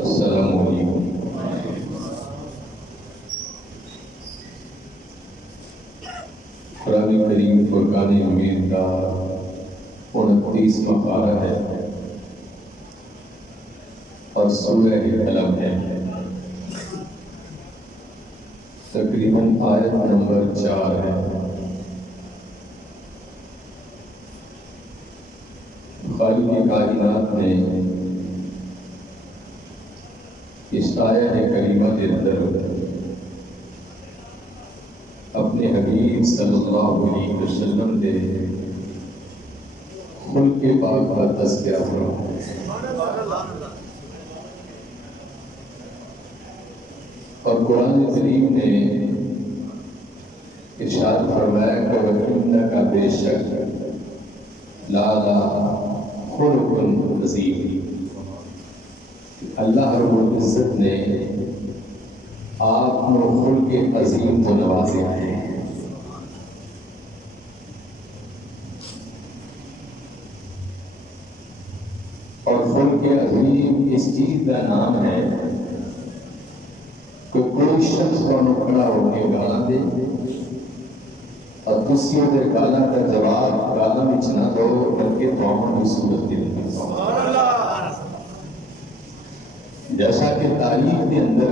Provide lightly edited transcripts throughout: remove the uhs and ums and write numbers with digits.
السلام علیکم۔ قرآن کریم فرقان حمید کا 29واں پارہ ہے اور سورہ قلم ہے، تقریباً آیت نمبر 4 ہے۔ خالق کائنات نے اس آیت کریمہ کے اندر اپنے حبیب صلی اللہ علیہ وسلم کے خلق پاک کا تذکرہ فرمایا اور قرآن کریم نے ارشاد فرمایا کہ وَإِنَّكَ بے شک لَعَلَىٰ خُلُقٍ عَظِيمٍ، اللہ رب العزت نے آپ کو خلق عظیم کو نوازا ہے۔ اور خلق عظیم اس چیز کا نام ہے کہ کوئی شخص کو کھڑا ہو کے گالا دے اور کسی کے گالا کا جواب گالا میں نہ دو بلکہ دعاؤں کی صورت دے۔ جیسا کہ تاریخ کے اندر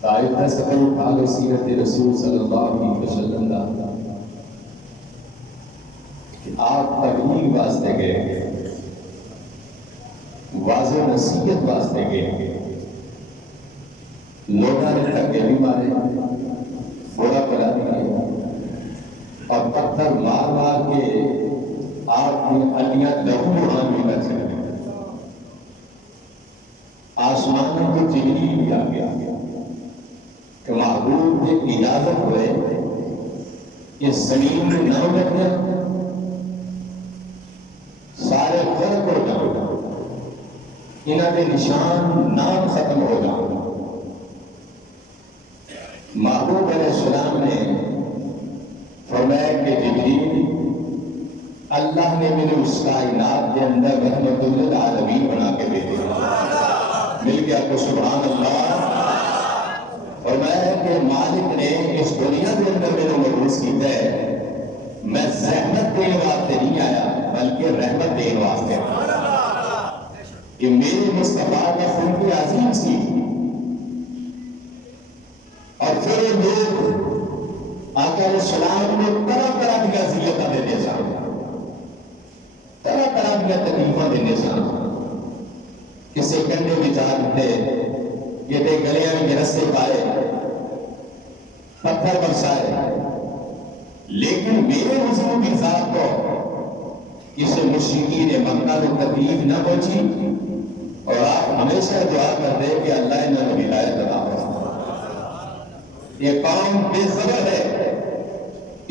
تاریخ کا سفر اٹھا لو سیرت رسول صلی اللہ علیہ وسلم کا کہ آپ تبلیغ واسطے گئے، واضح نصیحت واسطے گئے، لوگوں نے دھکے بھی مارے، برا بلا دیا اور پتھر مار مار کے آپ کی ہڈیاں لہو لہان بھی کر سکتے۔ آسمان میں تو جبریل بھی آ گیا کہ محبوب نے اجازت ہوئے اس زمین میں نہ اترنا، سارے فرق ہو جاؤ، انہاں کے نشان نام ختم ہو جاؤ۔ محبوب علیہ السلام نے فرمایا کہ جبریل، اللہ نے مجھے اس کائنات کے اندر رحمت للعالمین بنا کے بھیجا۔ مل گیا تو سبحان اللہ۔ فرمایا کہ مالک نے اس دنیا کے اندر میرے مبعوث کیتا ہے، میں زحمت دینے واسطے نہیں آیا بلکہ رحمت دینے واسطے آیا کہ میرے مصطفیٰ کے خلق عظیم سی۔ اور پھر لوگ آقا علیہ السلام کو طرح طرح کی اذیتیں دینے سن، طرح طرح کی تکلیفیں دینے سن، کسی کنڈے میں جا دیتے، کسی گلیاں میں رستے پائے، پتھر برسائے، لیکن میرے حضور کی ذات کو کسی مشرکین مکہ میں تکلیف نہ پہنچی اور آپ ہمیشہ دعا کرتے کہ اللہ انہیں ہدایت عطا فرمائے۔ یہ قوم بے خبر ہے،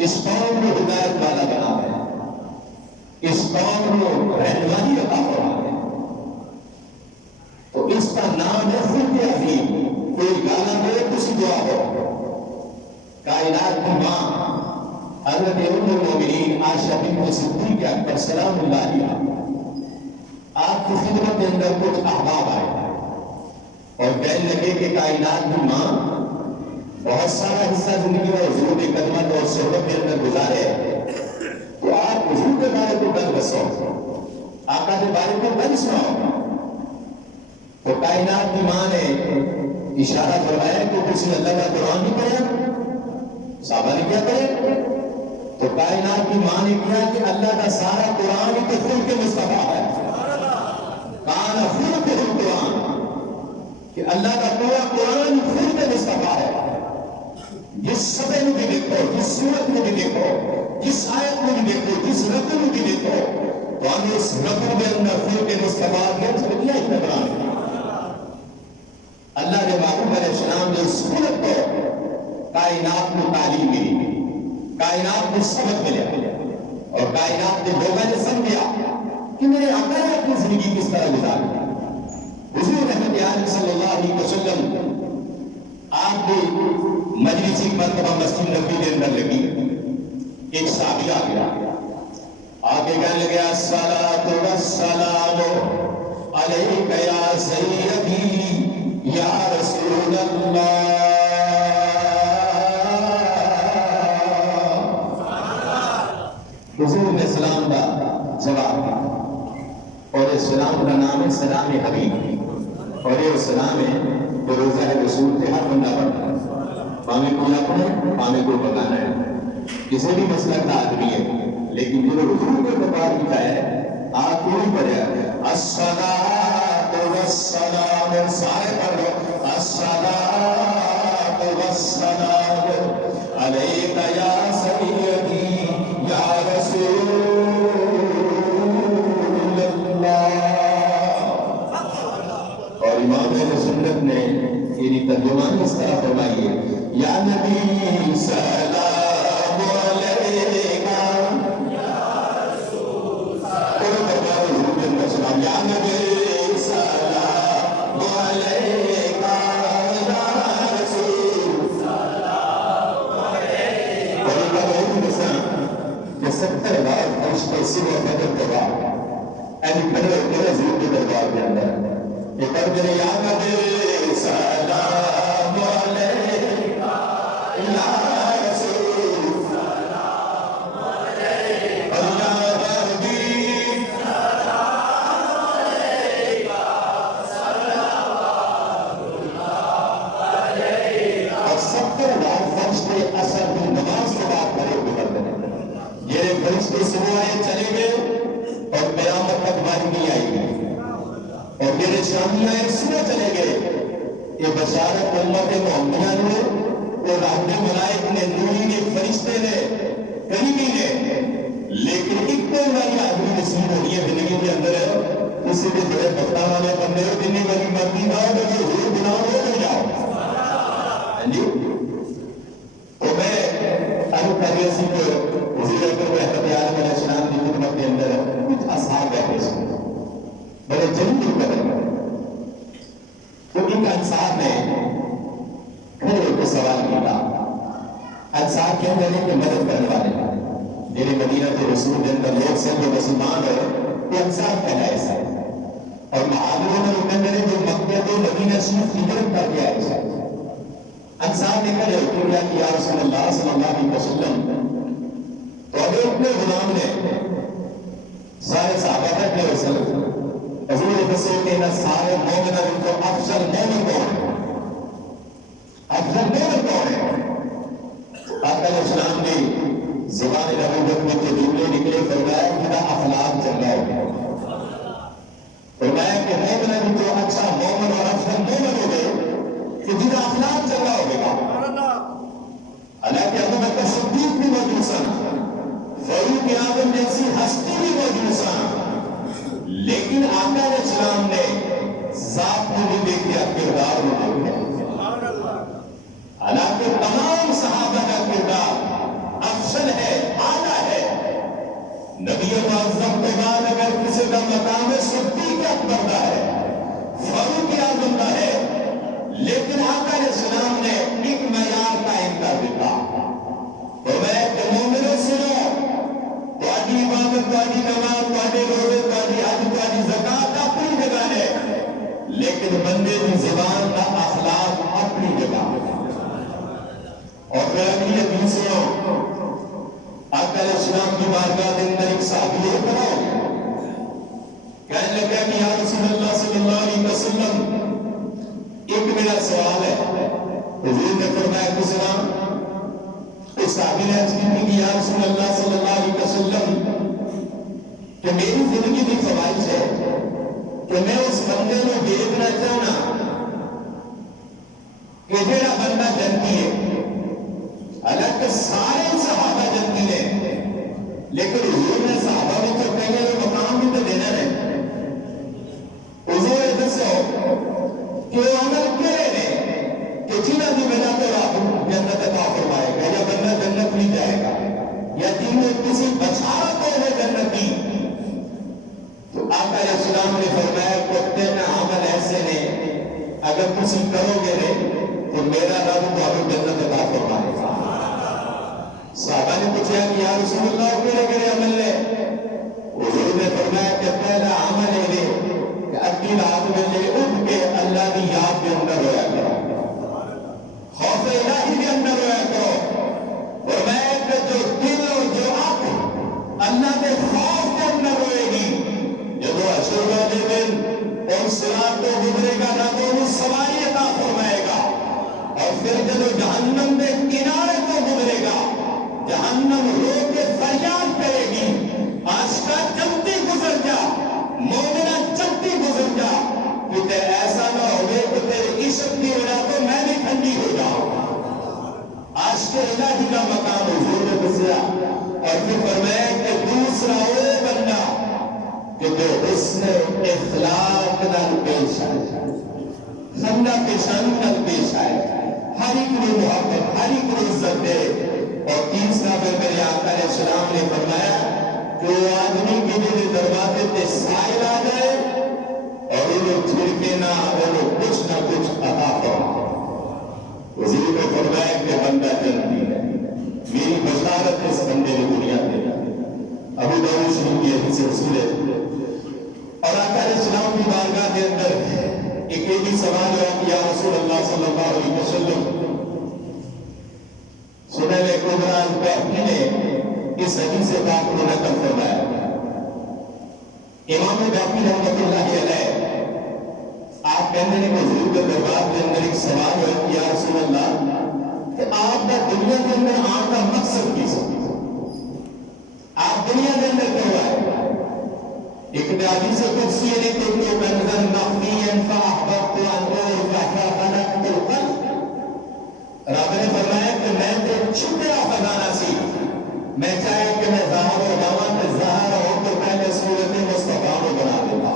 اس قوم کو ہدایت والا بنا ہے، اس قوم کو رہنمائی عطا فرمائے۔ تو اس کا نام ہے خلق عظیم۔ کوئی گانا دے کسی دعا ہو، کائنات کی ماں حضرت ام المومنین عائشہ بنت صدیقہ اکبر سلام اللہ علیہا، آپ کی خدمت کے اندر کچھ احباب آئے اور کہنے لگے کہ کائنات کی ماں بہت سارا حصہ زندگی میں حضور کی خدمت اور صحبت کے اندر گزارے، تو آپ حضور کے بارے کو گل بسو، آقا کے بارے کو گل سناؤ۔ تو کائنات کی ماں نے اشارہ فرمایا کہ کسی نے اللہ کا قرآن نہیں پڑھا، صحابہ نے کیا کرے؟ تو کائنات کی ماں نے کیا کہ اللہ کا سارا قرآن ہی تو خلق مصطفیٰ ہے، کان خلق القرآن، کہ اللہ کا پورا قرآن خلق مصطفیٰ ہے۔ جس صفحے میں بھی دیکھو، جس سورت میں بھی دیکھو، جس آیت میں بھی دیکھو، جس رقم میں بھی دیکھو، تو ہم اس رقم کے اندر خلق مصطفیٰ کے چھوٹیاں ہی نظر آئیں۔ اللہ نے محبوب علیہ السلام نے اس خلق کو کائنات کو تعلیم ملی، کائنات کو سبق ملا اور کائنات کے لوگوں نے سمجھا کہ میرے آقا نے اپنی زندگی کس طرح گزاری۔ حضور رحمت عالم صلی اللہ علیہ وسلم آپ کی مجلسی مرتبہ مسجد نبوی کے اندر لگی، ایک صحابی آ گیا، آگے کہنے لگے الصلاۃ والسلام علیک یا سیدی یا رسول اللہ. حضور نے سلام کا جواب دیا اور اس سلام کا نام ہے سلام حبیب اور یہ سلام ہے تو روزہ رسول کے ہر بندہ پڑھتا ہے پامے کو اپنے پامے کو بتانا ہے کسی بھی مسلک کا آدمی ہے لیکن جو حضور کے دربار کی ہے آپ کو ہی پڑھے الصلاۃ والسلام سارے پڑھو الصلاۃ والسلام علیک یا سیدی یا رسول اللہ. اور امام اہل سنت نے یعنی ترجمان اس طرح فرمائی ہے یا نبی سلام علیکہ یا رسول اللہ. یا نبی سلام علیکہ یا رسول اللہ. 70 بار فرشتے سر و فجر کے بعد ایسی کھڑے ہوتے ہیں حضور کے دربار کے اندر یہ پڑھ کرے یا نبی سلام علیکہ یا رسول سلام علیکہ یا حبیب سلام علیکہ صلوات اللہ علیکہ. اور 70 بار فرشتے عصر کی نماز کے بعد کھڑے ہوتے ہیں. یہ فرشتے صبح آئے چلے گئے اور قیامت تک باری نہیں آئی گی اور میرے شامی آئے صبح چلے گئے. یہ بشارت امت محمدیہ نے اور رحمت ملائک نے نوری نے فرشتے نے قریبی نے لیکن اتنے والی آدمی نصیب ہونی ہے زندگی کے اندر کسی کے بڑے بختہ والے بندے ہو جنہیں والی مرضی نہ ہو تو حضور بنا ہو جاؤ. جی تو میں ارب قدیسی کو حضور اکرم رحمت عالم علیہ السلام کی خدمت کے اندر کچھ اصحاب بیٹھے سن بڑے جلدی قدر تو ایک انصار نے کھڑے ہو کے سوال کیا. انصار کے اندر ایک مدد کرنے والے میرے مدینہ کے رسول کے اندر لوگ سے جو مسلمان ہے وہ انصار کہلائے سا اور مہاجروں میں وہ اندر جو مکہ تو مدینہ شریف ہجرت کر کے آئے سا. انصار نے کہا کیا کہ یا رسول اللہ صلی اللہ علیہ وسلم تو اگر اپنے غلام نے سارے صحابہ تک کے رسول حضور بسے کہنا سارے مومن ان کو افضل مومن کون ہے افضل مومن کون ہے. آقا علیہ السلام نے زبان نبوت میں جو جملے نکلے فرمایا کہ اخلاق چل رہا ہے فرمایا کہ مومن ان کو اچھا مومن اور افضل مومن ہو گئے کہ جنہیں اخلاق چل رہا ہوگا. حالانکہ ابو بکر صدیق بھی موجود سن فاروق اعظم جیسی ہستی بھی موجود سن لیکن آقا علیہ السلام نے ذات کو بھی دیکھا کردار کو دیکھا. حالانکہ تمام صحابہ کا کردار افضل ہے اعلیٰ ہے. نبی معظم کے بعد اگر کسی کا مقام صدیق اکبر کا ہے فاروق اعظم کا ہے لیکن آقا علیہ السلام نے ایک معیار قائم کر دیا فرمایا کہ مومنوں سنو تواڈی عبادت تواڈی نماز تواڈے روزے تواڈی حج تواڈی زکات اپنی جگہ ہے لیکن بندے کی زبان کا اخلاق اپنی جگہ ہے. اور پھر اگلی حدیث سنو آقا علیہ السلام کی بارگاہ کے اندر ایک صحابی یہ کھڑا ہو گیا کہنے لگا کہ یا رسول اللہ صلی اللہ علیہ وسلم ایک میرا سوال ہے. حضور نے فرمایا کہ سلام اس صحابی نے عرض کی کہ یا رسول اللہ صلی اللہ علیہ وسلم کہ میری زندگی کی خواہش ہے کہ میں اس بندے کو دیکھنا چاہنا کہ جڑا بندہ جنتی ہے. حالانکہ سارے صحابہ جنتی ہیں لیکن حضور نے صحابہ کو تو کہیں گے مقام بھی تو دینا ہے. حضور نے دسو کہ وہ عمل کرے نے کہ جنہ کی وجہ تو آپ جنت عطا فرمائے گا یا بندہ جنت نہیں جائے گا یا جن میں کسی بشارت ہے جنتی. تو آقا علیہ السلام نے فرمایا کہ عمل ایسے نے اگر کسی کرو گے تو میرا رب تمہیں جنت عطا فرمائے گا. صحابہ نے پوچھا کہ یا رسول اللہ کیڑے کیڑے عمل نے؟ حضور نے فرمایا کہ پہلا عمل ہے کہ اگلی رات میں لے اٹھ پاک نال پیش آئے، خندہ پیشانی نال پیش آئے، ہر ایک نے محبت، ہر ایک نے عزت دے۔ اور تیسرا پھر میرے آقا علیہ السلام نے فرمایا کہ وہ آدمی کے میرے دروازے پہ سائل آ جائے اور انہیں چھڑکے نہ، انہیں کچھ نہ کچھ عطا فرمائے۔ حضور نے فرمایا کہ بندہ جنتی ہے، میری بشارت اس بندے نے دنیا دے۔ ابو داؤد شریف کی حدیث رسول ہے۔ اور آقا علیہ السلام کی بارگاہ کے اندر ایک یہ بھی سوال ہے کہ یا رسول اللہ صلی اللہ علیہ وسلم، سنن کبریٰ البیہقی نے اس حدیث پاک کو نقل فرمایا۔ امام بیہقی رحمۃ اللہ علیہ آپ کہتے ہیں کہ حضور کے دربار کے اندر ایک سوال ہے کہ یا رسول اللہ کہ آپ کا دنیا کے اندر آن کا مقصد کس ہے؟ آپ دنیا کے اندر کیوں آئے؟ ایک حدیث قدسی ہے کہ تو کنزا مخفیا فاحببت ان اعرف خلقت الخلق، رب نے فرمایا کہ میں تو چھپیا خزانہ سی، میں چاہے کہ میں ظاہر ہو جاؤں کہ ظاہر ہو تو پہلے صورت مصطفیٰ کو بنا دیتا،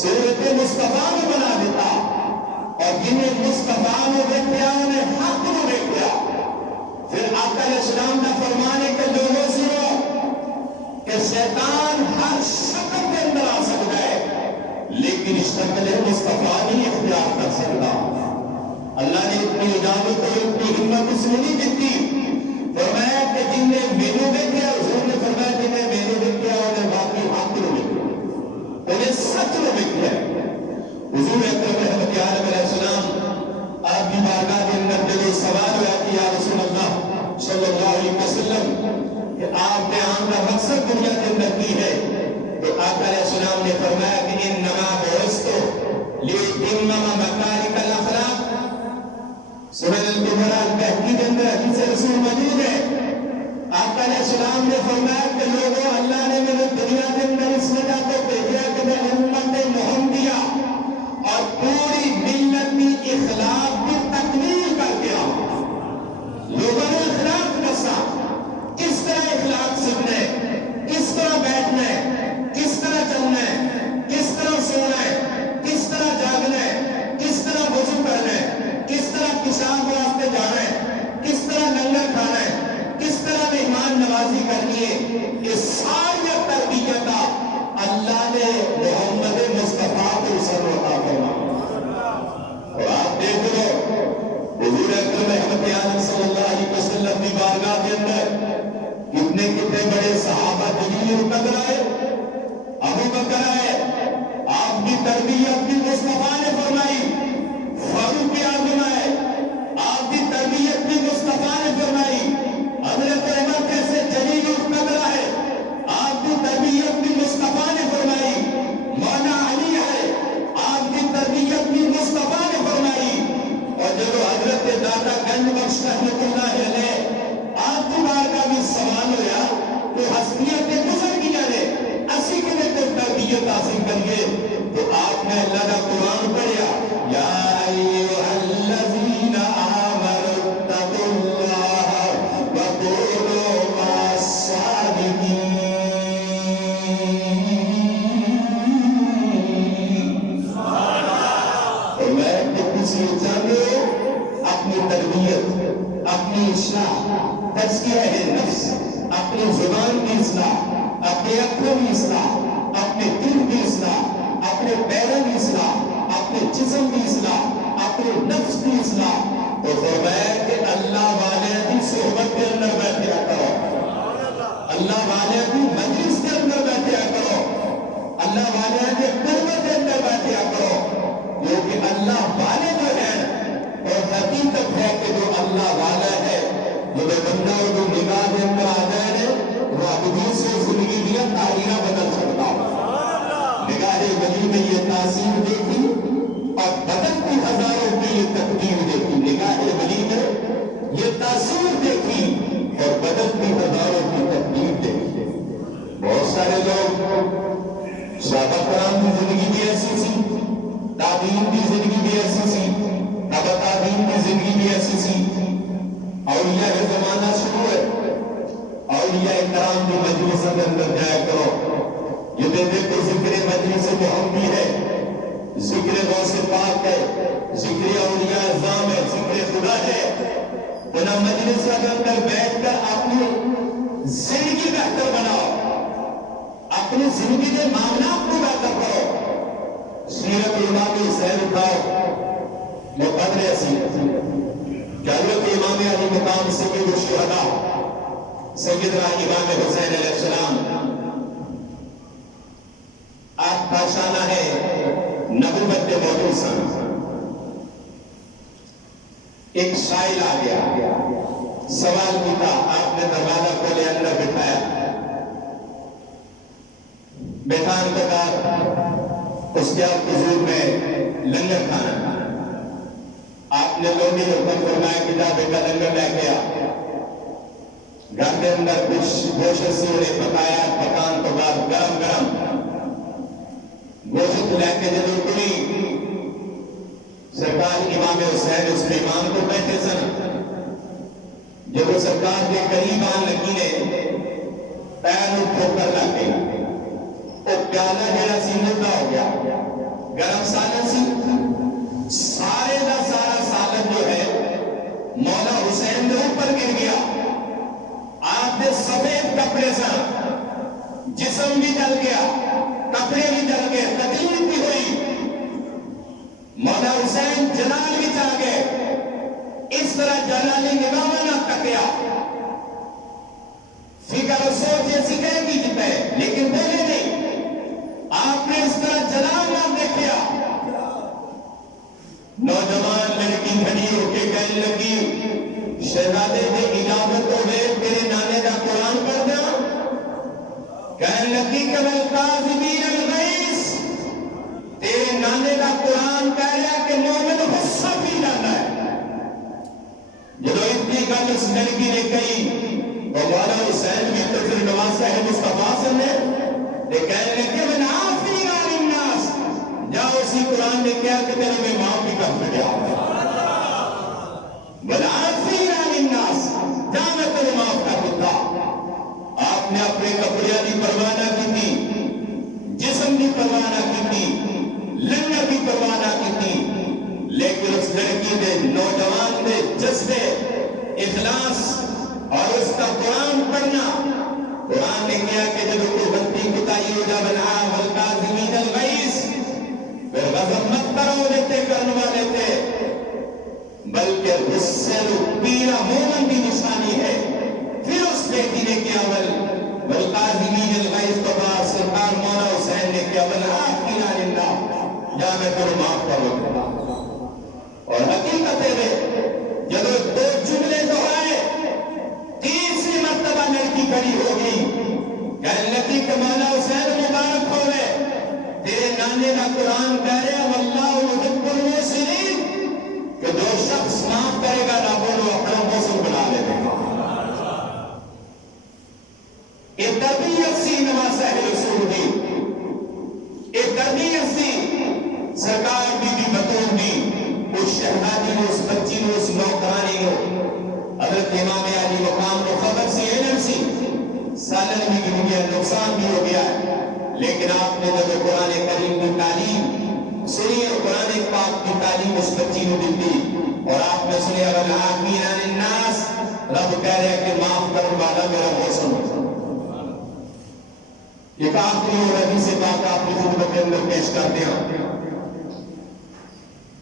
صورت مصطفیٰ کو بنا دیتا، اور جنہیں مصطفیٰ نے دیکھا انہیں حق کو دیکھا۔ پھر آقا علیہ السلام نے فرمانے کے لوگوں سنو کہ شیطان ہر شکل کے اندر آ سکتا ہے لیکن شکل مصطفیٰ نہیں اختیار کر سکتا۔ اللہ نے اتنی اجازت اور اتنی ہمت اس نے نہیں دیتی۔ فرمایا کہ جن نے مینو دیکھا، حضور نے فرمایا جن نے مینو دیکھا انہیں واقعی حق کو دیکھا، انہیں سچ کو دیکھا۔ حضور اکرم رحمت عالم علیہ السلام آپ کی بارگاہ کے اندر جو سوال ہوا کہ یا رسول اللہ صلی اللہ علیہ وسلم کہ آپ نے آن کا مقصد دنیا کے اندر کی ہے، تو آقا علیہ السلام نے فرمایا کہ انما بعثت لاتمم مکارم الاخلاق۔ سنن کبریٰ البیہقی کے اندر حدیث رسول موجود ہے۔ آقا علیہ السلام نے فرمایا کہ لوگوں اللہ نے مجھے دنیا کے اندر اس وجہ کو بھیجا کہ میں امت محمدیہ اور پوری ملت کی اخلاق کی تکمیل کر کے آؤں۔ لوگوں نے اخلاق دسا، کس طرح اخلاق سیکھنا ہے، کس طرح بیٹھنا ہے، کس طرح چلنا ہے، کس طرح سونا ہے، کس طرح جاگنا ہے، کس طرح وضو کرنا ہے، کس طرح پیشاب واسطے جانا ہے، کس طرح لنگر کھانا ہے، کس طرح مہمان نوازی کرنی ہے، یہ ساری تربیت اللہ نے محمد مصطفیٰ کو عطا فرمائی۔ اور آپ دیکھ لو حضور اکرم رحمت عالم صلی اللہ علیہ وسلم کی بارگاہ کے اندر کتنے بڑے صحابہ جلیل قدر آئے، ابو بکر آئے، آپ کی تربیت بھی مصطفیٰ نے فرمائی، فاروق اعظم آئے، آپ کی تربیت بھی مصطفیٰ نے فرمائی، حضرت عمر جیسے جلیل القدر آئے، آپ کی تربیت بھی مصطفیٰ نے فرمائی، مولانا علی ہے، آپ کی تربیت بھی مصطفیٰ نے فرمائی۔ اور جب حضرت داتا گنج بخش رحمۃ اللہ علیہ آپ کی بارگاہ میں سوال ہوا تو ہستیاں گزر گیا نے اسی کے لیے تو تربیت حاصل کریے، تو آپ نے اللہ کا قرآن پڑھا، یا ایھا الذین آمنوا اتقوا اللہ وکونوا مع الصادقین۔ اور میں کسی چاہتے ہو اپنی تربیت، اپنی اصلاح، تزکیہ نفس، اپنی زبان کی اصلاح، اپنے آنکھوں کی اصلاح، اپنے دل کی اصلاح، اپنے پیروں کی اصلاح، اپنے جسم کی اصلاح، اپنے نفس کی اصلاح، تو فرمایا کہ اللہ والے کی صحبت کے اندر بیٹھا کرو، اللہ والے کی مجلس کے اندر بیٹھا کرو، اللہ والے کے قربت کے اندر بیٹھا کرو، کیونکہ اللہ والے جو ہے اور حقیقت ہے کہ جو اللہ والا ہے جو بندہ اور جو نگاہ کے اندر آ جائے وہ حدیث سے زندگی دیا تاریخ بدل سکتا ہے۔ نگاہ ولی میں یہ تاثیر دیکھی اور بدلتی ہزاروں کی یہ تقدیر دیکھی، نگاہ ولی میں یہ تاثیر دیکھی اور بدلتی ہزاروں کی تقدیر دیکھی۔ بہت سارے لوگ صحابہ کرام کی زندگی بھی ایسی تھی، تابعین کی زندگی بھی ایسی تھی، تبع تابعین کی زندگی بھی ایسی تھی۔ اولیاء کا زمانہ شروع ہے، اولیاء کرام کی مجلس کے اندر جایا کرو، یہ دیکھو ذکر مجلس محمدی ہے، ذکر غوث پاک ہے، ذکر اولیاء اعظام ہے، ذکر خدا ہے. انہاں مجلس کے اندر بیٹھ کر اپنی زندگی بہتر بناؤ، اپنی زندگی کے معاملات کو بہتر کرو. سیرت امام حسین اٹھاؤ، مقدر ایسی کہ حضرت امام علی مقام سید الشہداء سیدنا امام حسین علیہ السلام آپ کا شانہ ہے نبوت کے موجود سن. ایک سائل آ گیا، سوال کیا، آپ نے دروازہ کھولے، اندر بٹھایا، بیٹھان کے بعد اس کے حضور میں لنگر کھانا. آپ نے لوگوں کو حکم فرمایا کہ جا بیٹا لنگر لے کے آ. گھر کے اندر کچھ گوشت سیوڑے پکایا، پکان تو بعد گرم گرم گوشت لے کے جب اٹھی سرکار امام حسین اس امام کو بیٹھے سن. جب وہ سرکار کے قریب آن لگی نے پیر ٹھوکر لگ گئی، وہ پیالہ جڑا سی مردہ ہو گیا، گرم سالن سی، سارے دا سارا سالن جو ہے مولا حسین کے اوپر گر گیا. آپ نے سفید کپڑے سن، جسم بھی جل گیا، کپڑے بھی جل گئے، تکلیف بھی ہوئی. مولا حسین جلال بھی چاہ گئے، اس طرح جلالی نگاہ نہ تکیا. فکر و سوچ ایسی کہے گی جتے لیکن بولے نہیں. آپ نے اس طرح جلال نہ دیکھیا. نوجوان لڑکی کھڑی ہو کے کہنے لگی، شہزادے نے اجازت ہو گئے تیرے نانے کا قرآن پڑھ دیا. کہنے لگی کہ والقاظمین الغیظ، تیرے نانے کا قرآن کہہ رہا کہ مومن غصہ پی جاتا ہے. جب اتنی گل اس لڑکی نے کہی تو مولا حسین بھی تو پھر نواسا ہے مصطفیٰ سے نے کہنے لگے من عافین عن الناس، جاؤ اسی قرآن نے کہا کہ تیرے میں معاف بھی کر دیا. من عافین عن الناس، جا میں تیرے معاف کر دیتا. آپ نے اپنے کپڑے کی پرواہ نہ کی تھی، جسم کی پرواہ نہ کی تھی، لنگر کی پرواہ نہ کی تھی، لیکن اس لڑکی نے نوجوان نے جذبے اخلاص اور اس کا قرآن پڑھنا. قرآن نے کیا کہ جب کوئی بنتی کتائی ہو جا بنا والقاظمین الغیظ، پھر غضب مت کرو دیتے کرنے والے تھے، بلکہ غصے پیرا مومن کی نشانی ہے. پھر اس بیٹی نے کیا والقاظمین الغیظ تو بعد سرکار مولا حسین نے کیا والعافین عن الناس، جا میں تمہیں معاف کروں. اور حقیقت ہے جب دو جملے دہرائے، تیسری مرتبہ لڑکی کھڑی ہو گئی، کہنے لگی کہ مولا حسین مبارک ہو گئے، تیرے نانے کا قرآن کہہ رہے واللہ یحب المحسنین، کہ جو شخص معاف کرے گا رب انہیں اپنا محسن بنا لے گا. ایک تربیت سی نواسہ رسول دی، ایک تربیت سی سرکار بی بی بطول دی، اس شہزادی نے، اس بچی نے، اس نوکرانی نے. حضرت امام علی مقام کو خبر سی، علم سی، سالن بھی گر گیا، نقصان بھی ہو گیا ہے، لیکن آپ نے جب قرآن کریم کی تعلیم سنی اور قرآن پاک کی تعلیم اس بچی نے دی اور آپ نے سنی والعافین عن الناس، رب کہہ رہے کہ معاف کرنے والا میرا محسن ہے. ایک آخری اور حدیث پاک آپ کی خدمت کے اندر پیش کرتے ہیں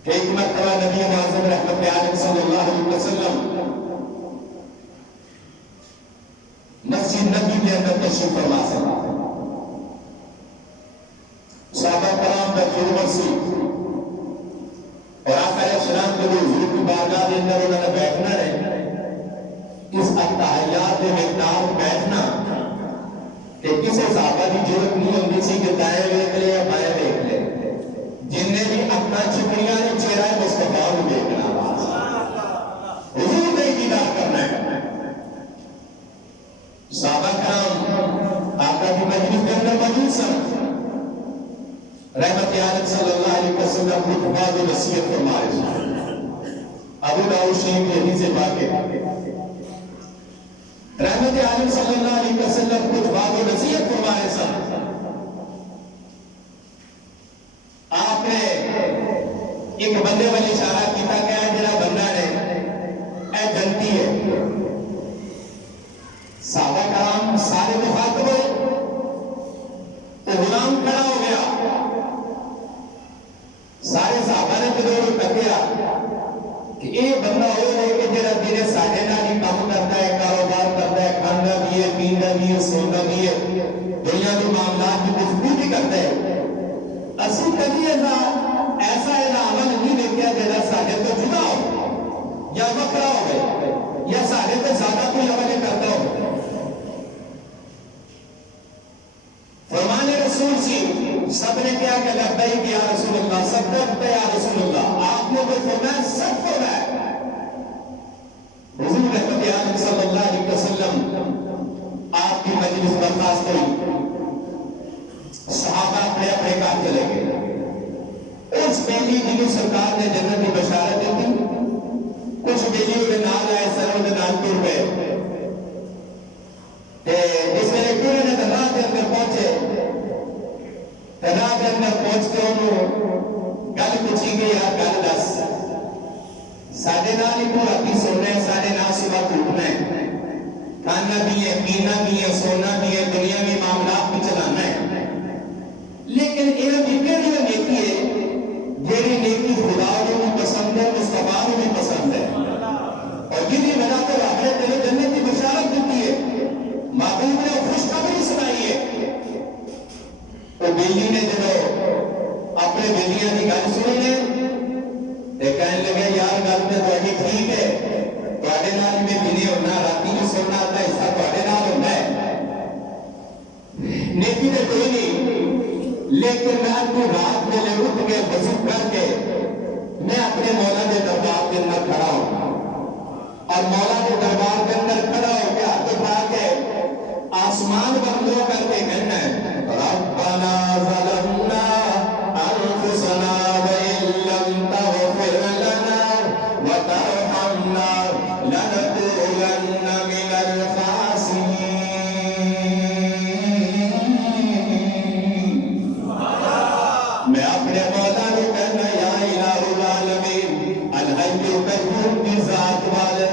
کہ ایک مرتبہ نبی معظم رحمت عالم صلی اللہ علیہ وسلم مسجد نبی کے اندر تشریف فرما سے صحابہ کرام کا جرم سی اور آقا علیہ السلام کے حضور کی بارگاہ کے اندر انہوں نے بیٹھنا ہے. اس اتحیات میں مقدار بیٹھنا کہ کسی صحابہ کی ضرورت نہیں ہوتی سی کہ دائیں دیکھ لے یا بائیں دیکھ لے، جن نے بھی اپنا چھپڑیاں نے چہرہ مصطفیٰ کو دیکھنا، حضور کا دیدار کرنا ہے. صحابہ کرام آقا کی مجلس کے اندر موجود سن. رحمت عالم صلی اللہ علیہ وسلم کو بعد نصیحت فرمائے سن. ابو داؤد شریف کی حدیث پاک ہے، رحمت عالم صلی اللہ علیہ وسلم کچھ بات و نصیحت فرمائے سن. ایک بندے والی اشارہ کیتا کہ اے جڑا بندہ نے اے جنتی ہے. صحابہ کرام سارے مخاطب ہوئے تو غلام کھڑا ہو گیا. سارے صحابہ نے جدوں تکیا کہ یہ بندہ ہو رہے کہ جڑا میرے ساڈے نال ہی کام کرتا ہے, کاروبار کرتا ہے, کھانا بھی ہے, پینا بھی ہے, سونا بھی ہے, دنیا کے معاملات کی گفتگو بھی کرتا ہے. اسی کبھی ایسا عمل نہیں دیکھا جڑا ساڈے تو جدا ہو یا وکھرا ہو یا ساڈے تو زیادہ کوئی عمل کرتا ہو. فرمان رسول سی سب نے کیا کہ لبیک یا رسول اللہ, صدقت یا رسول اللہ. آپ نے کوئی فرمایا سب فرمایا. حضور رحمت عالم صلی اللہ علیہ وسلم آپ کی مجلس برخاست ہوئی. صحابہ اپنے اپنے کام چلے گئے. اس بیلی جنہوں سرکار نے جنت کی بشارت دی تھی, کچھ بیلیوں کے نال آئے, سروں کے نال ٹر گئے. اس میں نے کیوں نے راہ کے اندر پہنچے, راہ کے اندر پہنچ کے انہوں گل پوچھی گئی, یار گل دس, ساڈے نال ہی تو راتی سونا ہے, ساڈے نال صبح اٹھنا ہے, کھانا بھی ہے, پینا بھی ہے, سونا بھی ہے, دنیا میں معاملات بھی چلانا ہے, لیکن یہ کہڑی نیکی ہے جیڑی نیکی خدا کو بھی پسند ہے, مصطفیٰ کو بھی پسند ہے, اور جنہی وجہ تو رب نے تیرے جنت کی بشارت دیتی ہے, محبوب نے خوشخبری سنائی ہے. وہ بیلی نے جب اپنے بیلیاں کی گل سنی نے کہنے لگے, یار گل میں تھوڑی ٹھیک ہے, تھوڑے نال میں دنے ہونا, راتی میں سونا آتا ہے, حصہ تھوڑے نال ہونا ہے, نیکی نے کوئی نہیں, لیکن میں اپنی رات میں لے اٹھ کے وضو کر کے میں اپنے مولا کے دربار کے اندر کھڑا ہوں, اور مولا کے دربار کے اندر کھڑا ہو کے ہاتھ اٹھا کے آسمان بندوں کر کے کہنا ہے, ربنا ظلمنا انفسنا وان لم تغفر لنا وترحمنا لنكونن من الخاسرین. میں اپنے مولا کو کہنا, یا الہ العالمین, الحی القیوم کی ذات والے,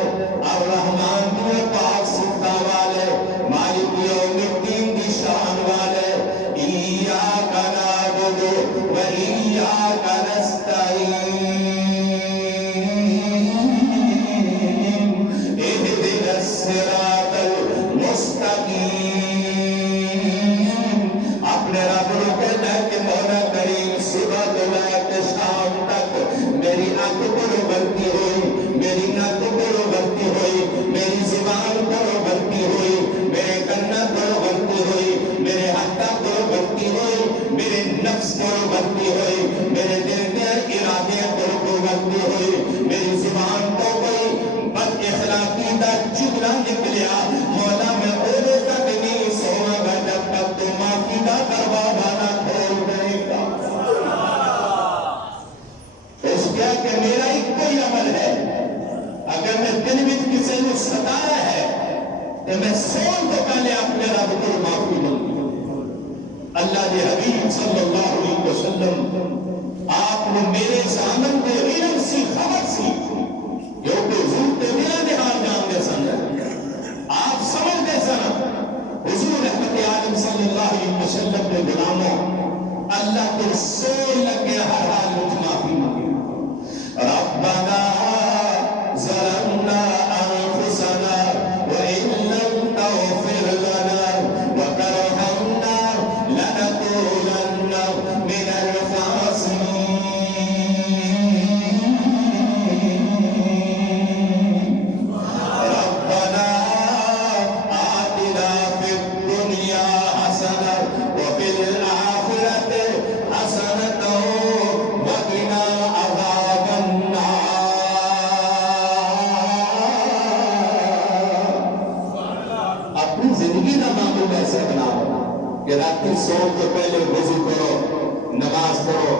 الرحمن کی پاک صفات والے, مالک یوم الدین کی شان والے, ایاک نعبد و ایاک نستعین, اہدنا الصراط المستقیم. اپنے رب کو کہنا کہ مولا کریم صبح تو لے کے شام تک میری آنکھ پر غلطی ہوئی, میری ناک پر غلطی ہوئی, میری زبان پر غلطی ہوئی, میرے کنا پر غلطی ہوئی, میرے ہاتھ پر غلطی ہوئی, میرے نفس پر غلطی ہوئی, میرے دل کے ارادے پر غلطی ہوئی, میری زبان کو کوئی بد اخلاقی کا جملہ نکلیا, مولا میں اولو تک نہیں سونا گا جب تک تو معافی کا دروازہ نہ کھول دے گا. اس کیا کہ میرا ایک کوئی عمل ہے, اگر میں دن میں کسی نے ستایا ہے تو میں سون تو پہلے اپنے رب کو معافی مانگوں. اللہ کے حبیب صلی اللہ علیہ وسلم آپ نے میرے سامن کے علم سی, خبر سی, جو کہ حضور کے میرا نحال جانتے سن, آپ سمجھتے سن. حضور رحمت عالم صلی اللہ علیہ وسلم کے غلاموں اللہ کے سول لگے ہر حال میں معافی مانگے. ربنا ظلمنا انفسنا وان لم تغفر لنا وترحمنا لنكونن من الخاسرین. ربنا آتنا في الدنيا حسنة وفي الآخرة حسنة وقنا عذاب النار. اپنی زندگی کا معمول ایسا بناؤ کہ رات سو کے پہلے وضو کرو, نماز پڑھو,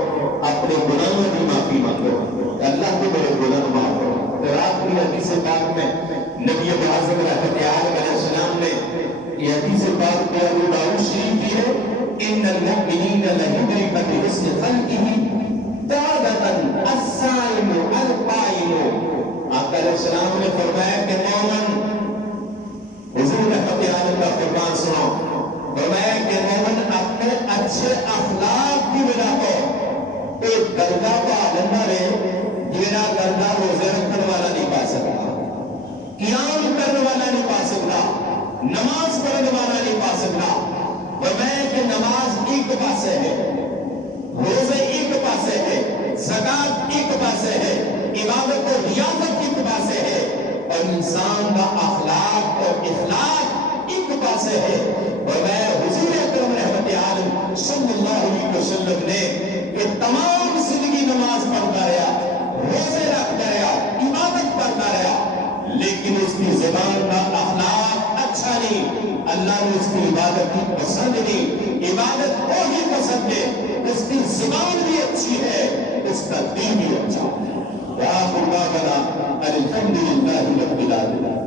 اپنے گناہوں کی معافی مانگو, اللہ کو میرے گناہ معاف کرو. رات کی حدیث پاک میں نبی اعظم رحمت عالم علیہ السلام نے یہ حدیث پاک میں ابو داؤد شریف کی ہے, ان المؤمنین ليدرك بحسن خلقه درجة نماز پڑھنے والا نہیں پا سکتا فرمایا کہ نماز ایک پاسے ہے، روزے ایک پاسے ہے، زکات ایک پاسے ہے، عبادت و ریاضت ایک پاسے ہے، اور انسان کا اخلاق اور اخلاق ایک پاسے ہے۔ فرمایا حضور اکرم رحمت عالم صلی اللہ علیہ وسلم نے کہ تمام زندگی نماز پڑھتا رہا، روزے رکھتا رہا، عبادت کرتا رہا، لیکن اس کی زبان کا اخلاق اچھا نہیں، اللہ نے اس کی عبادت کی پسند نہیں، عبادت کو ہی پسند ہے، اس کی زبان بھی اچھی ہے، اس کا دل بھی اچھا ہے۔ وآخر دعوانا الحمدللہ رب العالمین۔